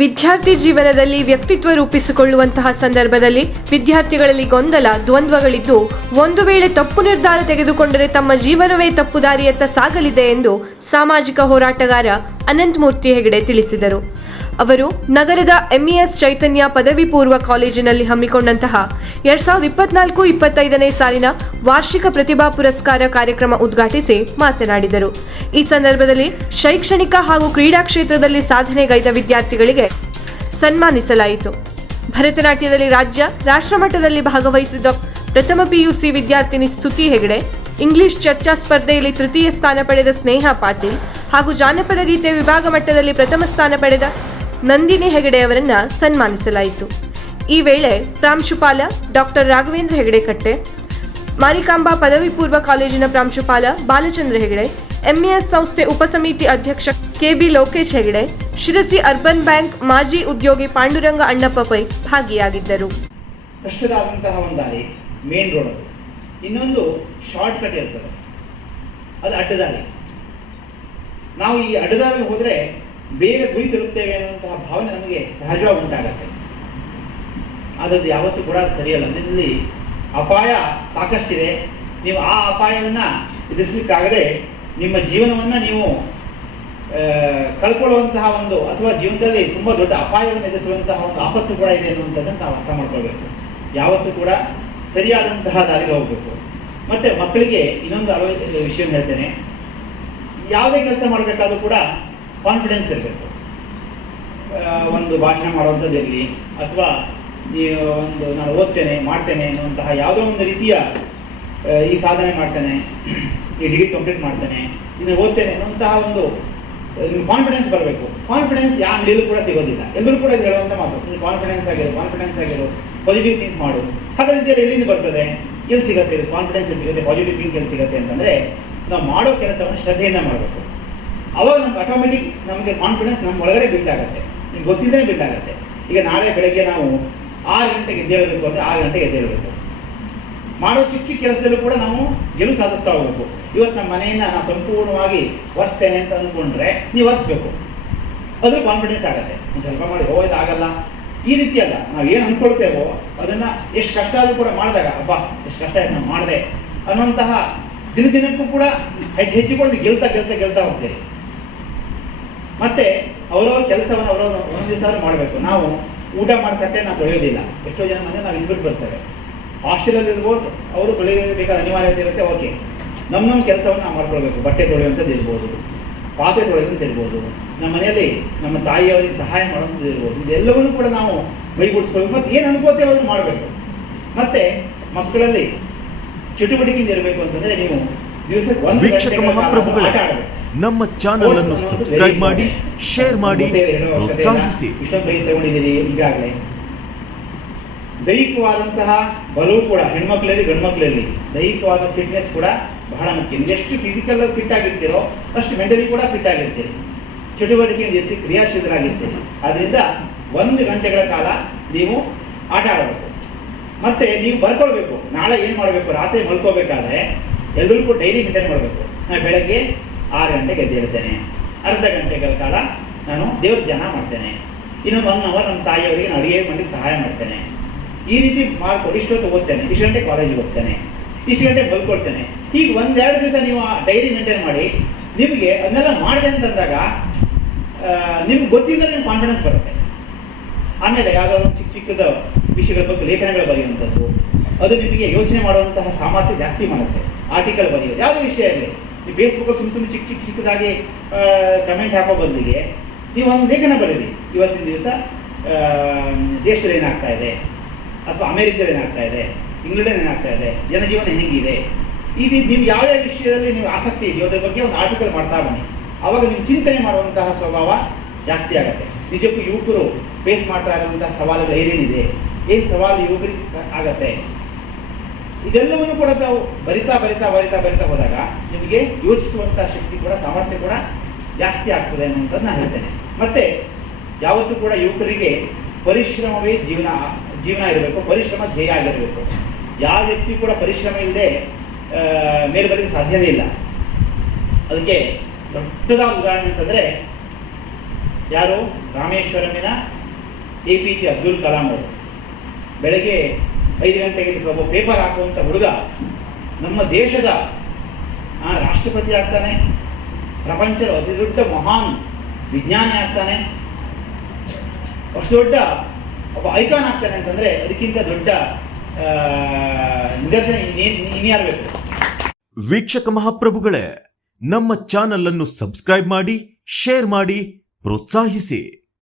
ವಿದ್ಯಾರ್ಥಿ ಜೀವನದಲ್ಲಿ ವ್ಯಕ್ತಿತ್ವ ರೂಪಿಸಿಕೊಳ್ಳುವಂತಹ ಸಂದರ್ಭದಲ್ಲಿ ವಿದ್ಯಾರ್ಥಿಗಳಲ್ಲಿ ಗೊಂದಲ, ದ್ವಂದ್ವಗಳಿದ್ದು ಒಂದು ವೇಳೆ ತಪ್ಪು ನಿರ್ಧಾರ ತೆಗೆದುಕೊಂಡರೆ ತಮ್ಮ ಜೀವನವೇ ತಪ್ಪು ದಾರಿಯತ್ತ ಸಾಗಲಿದೆ ಎಂದು ಸಾಮಾಜಿಕ ಹೋರಾಟಗಾರ ಅನಂತಮೂರ್ತಿ ಹೆಗಡೆ ತಿಳಿಸಿದರು. ಅವರು ನಗರದ ಎಂಇಎಸ್ ಚೈತನ್ಯ ಪದವಿ ಪೂರ್ವ ಕಾಲೇಜಿನಲ್ಲಿ ಹಮ್ಮಿಕೊಂಡಂತಹ ಎರಡ್ ಸಾವಿರದ ಇಪ್ಪತ್ನಾಲ್ಕು ಇಪ್ಪತ್ತೈದನೇ ಸಾಲಿನ ವಾರ್ಷಿಕ ಪ್ರತಿಭಾ ಪುರಸ್ಕಾರ ಕಾರ್ಯಕ್ರಮ ಉದ್ಘಾಟಿಸಿ ಮಾತನಾಡಿದರು. ಈ ಸಂದರ್ಭದಲ್ಲಿ ಶೈಕ್ಷಣಿಕ ಹಾಗೂ ಕ್ರೀಡಾ ಕ್ಷೇತ್ರದಲ್ಲಿ ಸಾಧನೆಗೈದ ವಿದ್ಯಾರ್ಥಿಗಳಿಗೆ ಸನ್ಮಾನಿಸಲಾಯಿತು. ಭರತನಾಟ್ಯದಲ್ಲಿ ರಾಜ್ಯ, ರಾಷ್ಟ್ರಮಟ್ಟದಲ್ಲಿ ಭಾಗವಹಿಸಿದ ಪ್ರಥಮ ಪಿಯುಸಿ ವಿದ್ಯಾರ್ಥಿನಿ ಸ್ತುತಿ ಹೆಗಡೆ, ಇಂಗ್ಲಿಷ್ ಚರ್ಚಾ ಸ್ಪರ್ಧೆಯಲ್ಲಿ ತೃತೀಯ ಸ್ಥಾನ ಪಡೆದ ಸ್ನೇಹ ಪಾಟೀಲ್ ಹಾಗೂ ಜಾನಪದ ಗೀತೆ ವಿಭಾಗ ಮಟ್ಟದಲ್ಲಿ ಪ್ರಥಮ ಸ್ಥಾನ ಪಡೆದ ನಂದಿನಿ ಹೆಗಡೆ ಅವರನ್ನ ಸನ್ಮಾನಿಸಲಾಯಿತು. ಈ ವೇಳೆ ಪ್ರಾಂಶುಪಾಲ ಡಾಕ್ಟರ್ ರಾಘವೇಂದ್ರ ಹೆಗಡೆ ಕಟ್ಟೆ, ಮಾರಿಕಾಂಬಾ ಪದವಿ ಪೂರ್ವ ಕಾಲೇಜಿನ ಪ್ರಾಂಶುಪಾಲ ಬಾಲಚಂದ್ರ ಹೆಗಡೆ ಎಂಇಎಸ್ ಸಂಸ್ಥೆ ಉಪಸಮಿತಿ ಅಧ್ಯಕ್ಷ KB Lokesh Hegde, Sirsi urban bank ಮಾಜಿ ಉದ್ಯೋಗಿ ಪಾಂಡುರಂಗ ಅಣ್ಣಪ್ಪ ಪೈ ಭಾಗಿಯಾಗಿದ್ದರು. ಒಂದು ದಾರಿ ಮೇನ್ ರೋಡ್ ಇನ್ನೊಂದು ಶಾರ್ಟ್ ಕಟ್ ಇರ್ತದೆ. ಅದು ಅಡ್ಡದಾರಿ. ನಾವು ಈ ಅಡ್ಡದಾರಿ ಹೋದರೆ ಬೇಗ ಗುರಿ ತಲುಪ್ತೇವೆ ಅನ್ನುವಂತಹ ಭಾವನೆ ನಮಗೆ ಸಹಜವಾಗಿ ಉಂಟಾಗತ್ತೆ. ಆದದ್ದು ಯಾವತ್ತೂ ಕೂಡ ಸರಿಯಲ್ಲ. ನಿಮ್ಮಲ್ಲಿ ಅಪಾಯ ಸಾಕಷ್ಟಿದೆ. ನೀವು ಆ ಅಪಾಯವನ್ನು ಎದುರಿಸಲಿಕ್ಕಾಗದೆ ನಿಮ್ಮ ಜೀವನವನ್ನು ನೀವು ಕಳ್ಕೊಳ್ಳುವಂತಹ ಒಂದು ಅಥವಾ ಜೀವನದಲ್ಲಿ ತುಂಬ ದೊಡ್ಡ ಅಪಾಯವನ್ನು ಎದುರಿಸುವಂತಹ ಒಂದು ಆಪತ್ತು ಕೂಡ ಇದೆ ಅನ್ನುವಂಥದ್ದನ್ನು ನಾವು ಅರ್ಥ ಮಾಡ್ಕೊಳ್ಬೇಕು. ಯಾವತ್ತೂ ಕೂಡ ಸರಿಯಾದಂತಹ ದಾರಿಗೆ ಹೋಗಬೇಕು. ಮತ್ತು ಮಕ್ಕಳಿಗೆ ಇನ್ನೊಂದು ಅಳವ ವಿಷಯ ಹೇಳ್ತೇನೆ. ಯಾವುದೇ ಕೆಲಸ ಮಾಡಬೇಕಾದ್ರೂ ಕೂಡ ಕಾನ್ಫಿಡೆನ್ಸ್ ಇರಬೇಕು. ಒಂದು ಭಾಷಣ ಮಾಡುವಂಥದ್ದಿರಲಿ ಅಥವಾ ನೀವು ಒಂದು ನಾನು ಓದ್ತೇನೆ, ಮಾಡ್ತೇನೆ ಅನ್ನುವಂತಹ ಯಾವುದೋ ಒಂದು ರೀತಿಯ ಈ ಸಾಧನೆ ಮಾಡ್ತೇನೆ, ಈ ಡಿಗ್ರಿ ಕಂಪ್ಲೀಟ್ ಮಾಡ್ತೇನೆ, ಇನ್ನು ಓದ್ತೇನೆ ಅನ್ನುವಂತಹ ಒಂದು ನಿಮ್ಗೆ ಕಾನ್ಫಿಡೆನ್ಸ್ ಬರಬೇಕು. ಕಾನ್ಫಿಡೆನ್ಸ್ ಯಾವ ಅಂಗಡಿಯಲ್ಲೂ ಕೂಡ ಸಿಗೋದಿಲ್ಲ. ಎಲ್ಲರೂ ಕೂಡ ಹೇಳುವಂಥ ಮಾತು. ನಿಮ್ಮ ಕಾನ್ಫಿಡೆನ್ಸ್ ಆಗಿರೋ ಕಾನ್ಫಿಡೆನ್ಸ್ ಆಗಿರೋ ಪಾಸಿಟಿವ್ ಥಿಂಕ್ ಮಾಡು. ಹಾಗಾದ್ರೆ ಎಲ್ಲಿಂದ ಬರ್ತದೆ? ಎಲ್ಲಿ ಸಿಗುತ್ತೆ? ಕಾನ್ಫಿಡೆನ್ಸ್ ಎಲ್ಲಿ ಸಿಗುತ್ತೆ? ಪಾಸಿಟಿವ್ ಥಿಂಕ್ ಎಲ್ಲಿ ಸಿಗುತ್ತೆ ಅಂತಂದರೆ, ನಾವು ಮಾಡೋ ಕೆಲಸವನ್ನು ಶ್ರದ್ಧೆಯಿಂದ ಮಾಡಬೇಕು. ಅವಾಗ ನಮ್ಗೆ ಆಟೋಮೆಟಿಕ್ ನಮಗೆ ಕಾನ್ಫಿಡೆನ್ಸ್ ನಮ್ಮ ಒಳಗಡೆ ಬಿಲ್ಡ್ ಆಗುತ್ತೆ. ನಿಮ್ಗೆ ಗೊತ್ತಿದ್ದೇ ಬಿಲ್ಡ್ ಆಗುತ್ತೆ. ಈಗ ನಾಳೆ ಬೆಳಗ್ಗೆ ನಾವು ಆರು ಗಂಟೆಗೆ ಎದ್ದೇಳಬೇಕು ಅಂದರೆ ಆರು ಗಂಟೆಗೆ ಎದ್ದೇಳಬೇಕು. ಮಾಡೋ ಚಿಕ್ಕ ಚಿಕ್ಕ ಕೆಲಸದಲ್ಲೂ ಕೂಡ ನಾವು ಗೆಲುವು ಸಾಧಿಸ್ತಾ ಹೋಗ್ಬೇಕು. ಇವತ್ತು ನಮ್ಮ ಮನೆಯನ್ನು ನಾನು ಸಂಪೂರ್ಣವಾಗಿ ಒರೆಸ್ತೇನೆ ಅಂತ ಅಂದ್ಕೊಂಡ್ರೆ ನೀವು ಒರೆಸ್ಬೇಕು. ಅದು ಕಾನ್ಫಿಡೆನ್ಸ್ ಆಗುತ್ತೆ. ಒಂದು ಸ್ವಲ್ಪ ಮಾಡಿ, ಓ, ಇದಾಗಲ್ಲ. ಈ ರೀತಿ ಅಲ್ಲ. ನಾವು ಏನು ಅಂದ್ಕೊಳ್ತೇವೋ ಅದನ್ನು ಎಷ್ಟು ಕಷ್ಟ ಆದರೂ ಕೂಡ ಮಾಡಿದಾಗ, ಅಬ್ಬಾ, ಎಷ್ಟು ಕಷ್ಟ ಆಯ್ತು ನಾವು ಮಾಡಿದೆ. ಅನ್ನುವಂತಹ ದಿನ ದಿನಕ್ಕೂ ಕೂಡ ಹೆಚ್ಚು ಹೆಚ್ಚಿಕೊಂಡು ಗೆಲ್ತಾ ಗೆಲ್ತಾ ಗೆಲ್ತಾ ಹೋಗ್ತೇವೆ. ಮತ್ತೆ ಅವರವ್ರ ಕೆಲಸವನ್ನು ಅವರವ್ರ ಒಂದೊಂದು ದಿವಸ ಮಾಡಬೇಕು. ನಾವು ಊಟ ಮಾಡ್ತಟ್ಟೆ ನಾವು ತೊಳೆಯೋದಿಲ್ಲ. ಎಷ್ಟೋ ಜನ ಮನೆ ನಾವು ಇಲ್ಬಿಟ್ಟು ಬರ್ತೇವೆ ಹಾಸ್ಟೆಲಲ್ಲಿ ಇರ್ಬೋದು ಅವರು ತೊಳೆಯಬೇಕಾದ ಅನಿವಾರ್ಯತೆ ಇರುತ್ತೆ ಓಕೆ. ನಮ್ಮ ನಮ್ಮ ಕೆಲಸವನ್ನು ನಾವು ಮಾಡ್ಕೊಳ್ಬೇಕು. ಬಟ್ಟೆ ತೊಳೆಯುವಂಥದ್ದು ಇರ್ಬೋದು ಪಾತ್ರೆ ತೊಳೆಯುವಂಥದ್ದು ಇರ್ಬೋದು ನಮ್ಮ ಮನೆಯಲ್ಲಿ ನಮ್ಮ ತಾಯಿಯವರಿಗೆ ಸಹಾಯ ಮಾಡುವಂಥದ್ದು ಇರ್ಬೋದು. ಇದೆಲ್ಲವನ್ನೂ ಕೂಡ ನಾವು ಮೈಗೂಡಿಸ್ಕೊಳ್ಬೇಕು ಮತ್ತು ಏನು ಅನ್ಕೋತೇವೆ ಅದನ್ನು ಮಾಡಬೇಕು. ಮತ್ತು ಮಕ್ಕಳಲ್ಲಿ ಚಟುವಟಿಕೆಯಿಂದ ಇರಬೇಕು ಅಂತಂದರೆ ನೀವು ದಿವಸಕ್ಕೆ ಒಂದು ಆಟ ಆಡಬೇಕು. ನಮ್ಮ ಚಾನಲ್ ಅನ್ನು ಸಬ್ಸ್ಕ್ರೈಬ್ ಮಾಡಿ ಶೇರ್ ಮಾಡಿ, ಪ್ರೋತ್ಸಾಹಿಸಿ. ದೈಹಿಕವಾದಂತಹ ಬಲವು ಕೂಡ ಹೆಣ್ಮಕ್ಳಲ್ಲಿ, ಗಂಡ್ಮಕ್ಳಲ್ಲಿ, ದೈಹಿಕವಾದ ಫಿಟ್ನೆಸ್ ಕೂಡ ಬಹಳ ಮುಖ್ಯ. ಎಷ್ಟು ಫಿಸಿಕಲ್ ಫಿಟ್ ಆಗಿರ್ತೀರೋ ಅಷ್ಟು ಮೆಂಟಲಿ ಕೂಡ ಫಿಟ್ ಆಗಿರ್ತೀರಿ. ಚಟುವಟಿಕೆಯಿಂದ ಇರ್ತಿ ಕ್ರಿಯಾಶೀಲರಾಗಿರ್ತೀರಿ. ಆದ್ದರಿಂದ ಒಂದು ಗಂಟೆಗಳ ಕಾಲ ನೀವು ಆಟ ಆಡಬೇಕು. ಮತ್ತೆ ನೀವು ಬರ್ಕೊಳ್ಬೇಕು. ನಾಳೆ ಏನು ಮಾಡಬೇಕು? ರಾತ್ರಿ ಮಲ್ಕೋಬೇಕಾದ್ರೆ ಎಲ್ರಿಗೂ ಡೈಲಿ ಮೇಂಟೈನ್ ಮಾಡಬೇಕು. ಬೆಳಗ್ಗೆ ಆರು ಗಂಟೆಗೆ ಎದ್ದೇಳ್ತೇನೆ ಅರ್ಧ ಗಂಟೆಗಳ ಕಾಲ ನಾನು ದೇವ್ರ ಧ್ಯಾನ ಮಾಡ್ತೇನೆ. ಇನ್ನೊಂದು ಒನ್ ಅವರ್ ನಮ್ಮ ತಾಯಿಯವರಿಗೆ ನಾನು ಅಡುಗೆ ಮಾಡಿ ಸಹಾಯ ಮಾಡ್ತೇನೆ. ಈ ರೀತಿ ಮಾಡ್ಕೊಂಡು ಇಷ್ಟೊತ್ತು ಓದ್ತೇನೆ. ಇಷ್ಟು ಗಂಟೆ ಕಾಲೇಜಿಗೆ ಹೋಗ್ತೇನೆ. ಇಷ್ಟು ಗಂಟೆ ಬಲ್ಕೊಳ್ತೇನೆ ಈಗ ಒಂದೆರಡು ದಿವಸ ನೀವು ಆ ಡೈರಿ ಮೇಂಟೈನ್ ಮಾಡಿ, ನಿಮಗೆ ಅದನ್ನೆಲ್ಲ ಮಾಡಿದೆ ಅಂತಂದಾಗ ನಿಮ್ಗೆ ಗೊತ್ತಿದ್ದರೆ ನಿಮ್ಗೆ ಕಾನ್ಫಿಡೆನ್ಸ್ ಬರುತ್ತೆ. ಆಮೇಲೆ ಯಾವುದೋ ಒಂದು ಚಿಕ್ಕ ಚಿಕ್ಕದ ವಿಷಯಗಳ ಬಗ್ಗೆ ಲೇಖನಗಳು ಬರೆಯುವಂಥದ್ದು, ಅದು ನಿಮಗೆ ಯೋಚನೆ ಮಾಡುವಂತಹ ಸಾಮರ್ಥ್ಯ ಜಾಸ್ತಿ ಮಾಡುತ್ತೆ. ಆರ್ಟಿಕಲ್ ಬರೆಯೋದು ಯಾವುದೇ ವಿಷಯ ಇರಲಿ. ನೀವು ಫೇಸ್ಬುಕ್ಕಲ್ಲಿ ಸುಮ್ಮ ಸುಮ್ಮನೆ ಚಿಕ್ಕ ಚಿಕ್ಕ ಚಿಕ್ಕದಾಗಿ ಕಮೆಂಟ್ ಹಾಕೋ ಬದಲಿಗೆ ನೀವು ಒಂದು ಲೇಖನ ಬರೀರಿ ಇವತ್ತಿನ ದಿವಸ ದೇಶದಲ್ಲಿ ಏನಾಗ್ತಾ ಇದೆ? ಅಥವಾ ಅಮೇರಿಕದಲ್ಲಿ ಏನಾಗ್ತಾ ಇದೆ? ಇಂಗ್ಲೆಂಡಲ್ಲಿ ಏನಾಗ್ತಾ ಇದೆ? ಜನಜೀವನ ಹೇಗಿದೆ? ಇದು ನೀವು ಯಾವ್ಯಾವ ವಿಷಯದಲ್ಲಿ ನೀವು ಆಸಕ್ತಿ ಇದೆಯೋ ಅದ್ರ ಬಗ್ಗೆ ಒಂದು ಆರ್ಟಿಕಲ್ ಮಾಡ್ತಾ ಬನ್ನಿ. ಆವಾಗ ನೀವು ಚಿಂತನೆ ಮಾಡುವಂತಹ ಸ್ವಭಾವ ಜಾಸ್ತಿ ಆಗುತ್ತೆ. ನಿಜಕ್ಕೂ ಯುವಕರು ಫೇಸ್ ಮಾಡ್ತಾ ಇರುವಂತಹ ಸವಾಲುಗಳು ಏನೇನಿದೆ? ಏನು ಸವಾಲು ಯುವಕರಿಗೆ ಆಗತ್ತೆ? ಇದೆಲ್ಲವನ್ನು ಕೂಡ ತಾವು ಬರಿತಾ ಬರಿತಾ ಬರಿತಾ ಬರಿತಾ ಹೋದಾಗ ನಿಮಗೆ ಯೋಚಿಸುವಂತಹ ಶಕ್ತಿ ಕೂಡ, ಸಾಮರ್ಥ್ಯ ಕೂಡ ಜಾಸ್ತಿ ಆಗ್ತದೆ ಅನ್ನೋದನ್ನು ನಾನು ಹೇಳ್ತೇನೆ. ಮತ್ತೆ ಯಾವತ್ತೂ ಕೂಡ ಯುವಕರಿಗೆ ಪರಿಶ್ರಮವೇ ಜೀವನ ಜೀವನ ಇರಬೇಕು, ಪರಿಶ್ರಮ ಧ್ಯೇಯ ಆಗಿರಬೇಕು. ಯಾವ ವ್ಯಕ್ತಿ ಕೂಡ ಪರಿಶ್ರಮ ಇಲ್ಲದೆ ಮೇಲೆ ಬರಲಿಕ್ಕೆ ಸಾಧ್ಯವೇ ಇಲ್ಲ. ಅದಕ್ಕೆ ದೊಡ್ಡದಾದ ಉದಾಹರಣೆ ಅಂತಂದರೆ ಯಾರು? ರಾಮೇಶ್ವರಮಿನ A P J Abdul Kalam ಅವರು. ಬೆಳಗ್ಗೆ ಐದು ಗಂಟೆಗೆ ಒಬ್ಬ ಪೇಪರ್ ಹಾಕುವಂಥ ಹುಡುಗ ನಮ್ಮ ದೇಶದ ಆ, ರಾಷ್ಟ್ರಪತಿ ಆಗ್ತಾನೆ ಪ್ರಪಂಚದ ಅತಿ ದೊಡ್ಡ ಮಹಾನ್ ವಿಜ್ಞಾನಿ ಆಗ್ತಾನೆ ಅಷ್ಟು ದೊಡ್ಡ ಒಬ್ಬ ಐಕಾನ್ ಆಗ್ತಾನೆ ಅಂತಂದರೆ ಅದಕ್ಕಿಂತ ದೊಡ್ಡ ನಿದರ್ಶನ ಇನ್ಯಾರಬೇಕು ವೀಕ್ಷಕ ಮಹಾಪ್ರಭುಗಳೇ ನಮ್ಮ ಚಾನಲ್ ಅನ್ನು ಸಬ್ಸ್ಕ್ರೈಬ್ ಮಾಡಿ ಶೇರ್ ಮಾಡಿ ಪ್ರೋತ್ಸಾಹಿಸಿ.